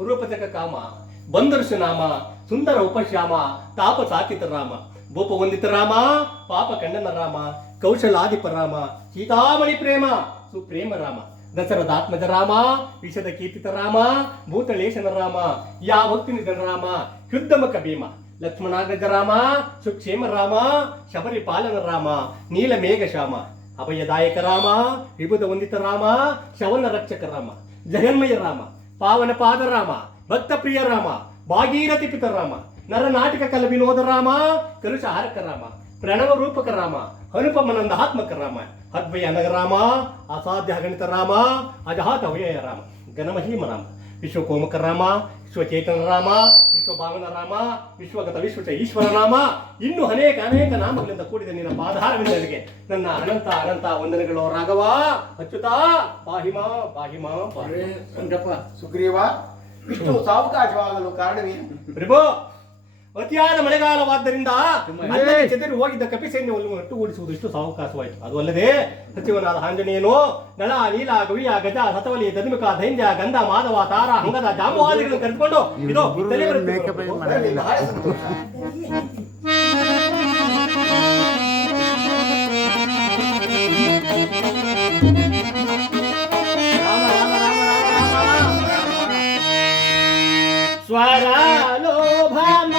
ರೂಪತಕ ಕಾಮ ಬಂದರ್ಶು ನಾಮ ಸುಂದರ ಉಪಶ್ಯಾಮ ತಾಪ ಸಾಕಿತ ರಾಮ ಭೂಪ ವಂದಿತ ರಾಮ ಪಾಪ ಖಂಡನ ರಾಮ ಕೌಶಲಾಧಿಪ ರಾಮ ಸೀತಾಮಣಿ ಪ್ರೇಮ ಸುಪ್ರೇಮ ರಾಮ ದಶರಥಾತ್ಮಜ ರಾಮ ವಿಷದ ಕೀರ್ತಿತ ರಾಮ ಭೂತಳೇಶನ ರಾಮ ಯಾ ಭಕ್ತಿ ನಿಧನ ರಾಮ ಯುದ್ಧಮಕ ಭೀಮ ಲಕ್ಷ್ಮಣಾಗ್ರಜ ರಾಮ ಸುಕ್ಷೇಮ ರಾಮ ಶಬರಿ ಪಾಲನ ರಾಮ ನೀಲ ಮೇಘ ಶ್ಯಾಮ ಅಭಯದಾಯಕ ರಾಮ ವಿಭುಧ ವಂದಿತ ರಾಮ ಶವನ ರಕ್ಷಕ ರಾಮ ಜಗನ್ಮಯ ರಾಮ ಪಾವನ ಪಾದ ರಾಮ ಭಕ್ತ ಪ್ರಿಯ ರಾಮ ಭಾಗೀರಥಿ ಪಿತ ರಾಮ ನರನಾಟಕ ಕಲ ವಿನೋದ ರಾಮ ಕಲುಷಹಾರಕ ರಾಮ ಪ್ರಣವ ರೂಪಕ ರಾಮ ಅನುಪಮನಂದಾತ್ಮಕ ರಾಮ ಅದ್ವಯ ಅನಗ ರಾಮ ಅಸಾಧ್ಯ ಗಣಿತ ರಾಮ ಅಜಹಾತ ಅವಯಯ ರಾಮ ಘನಮಹೀಮ ರಾಮ ವಿಶ್ವಕೋಮಕ ರಾಮ ವಿಶ್ವಚೇತನ ರಾಮ ವಿಶ್ವಭಾವನ ರಾಮ ವಿಶ್ವಗತ ವಿಶ್ವಚ ಈಶ್ವರ ರಾಮ ಇನ್ನು ಅನೇಕ ಅನೇಕ ನಾಮಗಳಿಂದ ಕೂಡಿದ ನಿನ್ನ ಪಾದಾರವಿಂದರಿಗೆ ನನ್ನ ಅನಂತ ಅನಂತ ವಂದನೆಗಳು ರಾಘವ ಅಚ್ಯುತ ಪಾಹಿಮಾ ಪಾಹಿಮಾ ರಂಗಪ್ಪ ಸುಗ್ರೀವ ಇಷ್ಟು ಸಾವಕಾಶವಾಗಲು ಕಾರಣವೇನು? ಪ್ರಭು ಅತಿಯಾದ ಮಳೆಗಾಲವಾದ್ದರಿಂದ ಅಲ್ಲದೆ ಚೆದರಿ ಹೋಗಿದ್ದ ಕಪಿಸೈನ್ಯವನ್ನು ಒಟ್ಟುಗೂಡಿಸುವುದು ಇಷ್ಟು ಸಾವಕಾಶವಾಯಿತು. ಅದು ಅಲ್ಲದೆ ಸಚಿವನಾದ ಆಂಜನೇಯನು ನಳ ನೀಲ ಗವಿಯ ಗಜ ಸತವಲಿ ದಧಿಮುಖ ದೈಂಜ ಗಂಧ ಮಾಧವ ತಾರ ಅಂಗದ ಜಾಂಬವಾದಿಗಳನ್ನು ಕರೆದುಕೊಂಡು ಇದು ತಲೆ ಬರುತ್ತೆ. ಬಹಳ ಸಂತೋಷ. ಸ್ವರಲೋಭನ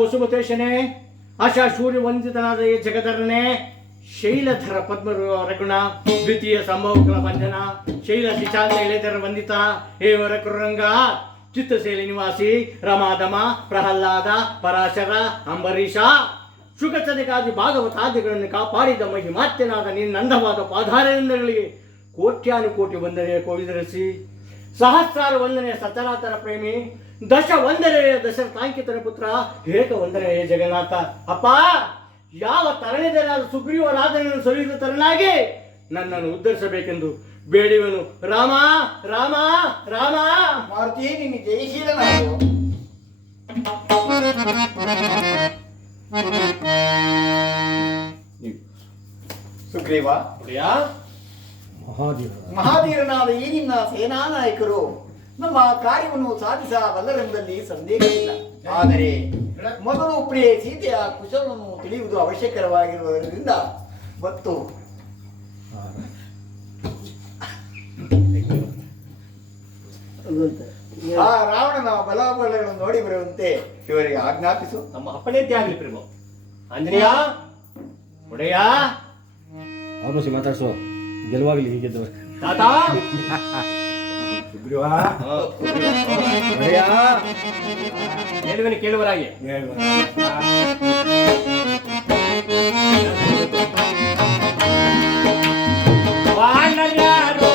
ವಸುಮತೇಶನೇ ಆಶಾ ಸೂರ್ಯ ವಂದಿತನಾದ ಈ ಜಗಧರನೇ ಶೈಲಧರ ಪದ್ಮ ರಗುಣ ದ್ವಿತೀಯ ಸಂಭವಕಲ ಬಂಧನ ಶೈಲ ಶಿಚಾಂತ ಎಳೆದರ ವಂದಿತ ಹೇ ವರಕುರಂಗ ಚಿತ್ತಶೈಲಿ ನಿವಾಸಿ ರಮಾದಮ ಪ್ರಹ್ಲಾದ ಪರಾಶರ ಅಂಬರೀಷ ಶುಕಚನಿಕಾದಿ ಭಾಗವತಾದಿಗಳನ್ನು ಕಾಪಾಡಿದ ಮಹಿಮಾತ್ಯನಾದ ನಿನ್ನಂದವಾದ ಪಾದಾರವಿಂದಗಳಿಗೆ ಕೋಟ್ಯಾನುಕೋಟಿ ವಂದನೆಯ ಕೋವಿದರಿಸಿ ಸಹಸ್ರಾರು ವಂದನೆಯ ಸಚರಾಚರ ಪ್ರೇಮಿ ದಶ ವಂದನೆಯ ದಶರಥಾಂಕಿತನ ಪುತ್ರ ಏಕ ವಂದನೆಯ ಜಗನ್ನಾಥ. ಅಪ್ಪ, ಯಾವ ತರಣಿದರಾದ ಸುಗ್ರೀವರಾಜನನ್ನು ಸೊಲಿದ ತರನಾಗಿ ನನ್ನನ್ನು ಉದ್ಧರಿಸಬೇಕೆಂದು ಬೇಡಿವನು ರಾಮ ರಾಮ ರಾಮ. ಮಾರುತಿ ನಿನ್ನ ಜಯಶೀಲನಾಗು. ಸುಗ್ರೀವ, ಒಡೆಯ ಮಹಾಧೀರನಾದ ಈ ನಿನ್ನ ಸೇನಾ ನಾಯಕರು ನಮ್ಮ ಕಾರ್ಯವನ್ನು ಸಾಧಿಸಬಲ್ಲರೆಂಬುದರಲ್ಲಿ ಸಂದೇಹವಿಲ್ಲ. ಆದರೆ ಮೊದಲು ಪ್ರಿಯ ಸೀತೆಯ ಕುಶಲವನ್ನು ತಿಳಿಯುವುದು ಅವಶ್ಯಕರವಾಗಿರುವುದರಿಂದ ಮತ್ತು ಆ ರಾವಣನ ಬಲಾಬಲಗಳನ್ನು ನೋಡಿ ಬರುವಂತೆ ಇವರಿಗೆ ಆಜ್ಞಾಪಿಸು. ನಮ್ಮ ಅಪ್ಪಣೆಯಂತೆ ಆಗಲಿ ಪ್ರೇಮ. ಆಂಜನೇಯ, ಒಡೆಯ, ಅವ್ರನ್ನ ಮಾತಾಡ್ಸೋ, ಗೆಲುವಾಗಲಿ ಹೀಗೆದ್ದವರು. ತಾತ, ಸುಗ್ರೀವ, ಒಡೆಯ, ಹೇಳುವನು ಕೇಳುವರಾಗಿ. ವಾನರ್ಯಾರೋ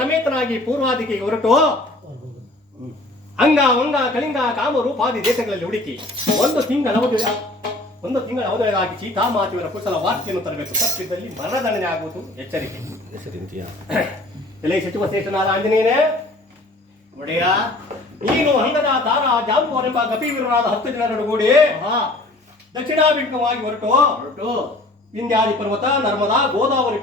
ಸಮೇತನಾಗಿ ಪೂರ್ವಾದಿಕೆಗೆ ಹೊರಟು ಅಂಗ ವಂಗ ಕಳಿಂಗ ಕಾಮ ರೂಪಾದಿ ದೇಶಗಳಲ್ಲಿ ಹುಡುಕಿ ಒಂದು ತಿಂಗಳ ಅವಧಿಯಾಗಿ ಸೀತಾಮಾತೆಯವರ ಕುಶಲ ವಾರ್ತೆಯನ್ನು ತರಬೇಕು. ತಪ್ಪಿದ್ದಲ್ಲಿ ಮರಣದಂಡನೆ ಆಗುವುದು ಎಚ್ಚರಿಕೆ. ಎಲೆ ಸಚಿವ ಶ್ರೇಷ್ಠನಾದ ಆಂಜನೇಯನೇ, ಒಡೆಯ, ನೀನು ಅಂಗದ ದಾರ ಜಾಂಬುವರೆಂಬ ಗಪಿವೀರರಾದ 10 ಜನರೊಡಗೂಡಿ ದಕ್ಷಿಣಾಭಿಮುಖವಾಗಿ ಹೊರಟು ವಿಂಧ್ಯಾದಿ ಪರ್ವತ, ನರ್ಮದಾ, ಗೋದಾವರಿ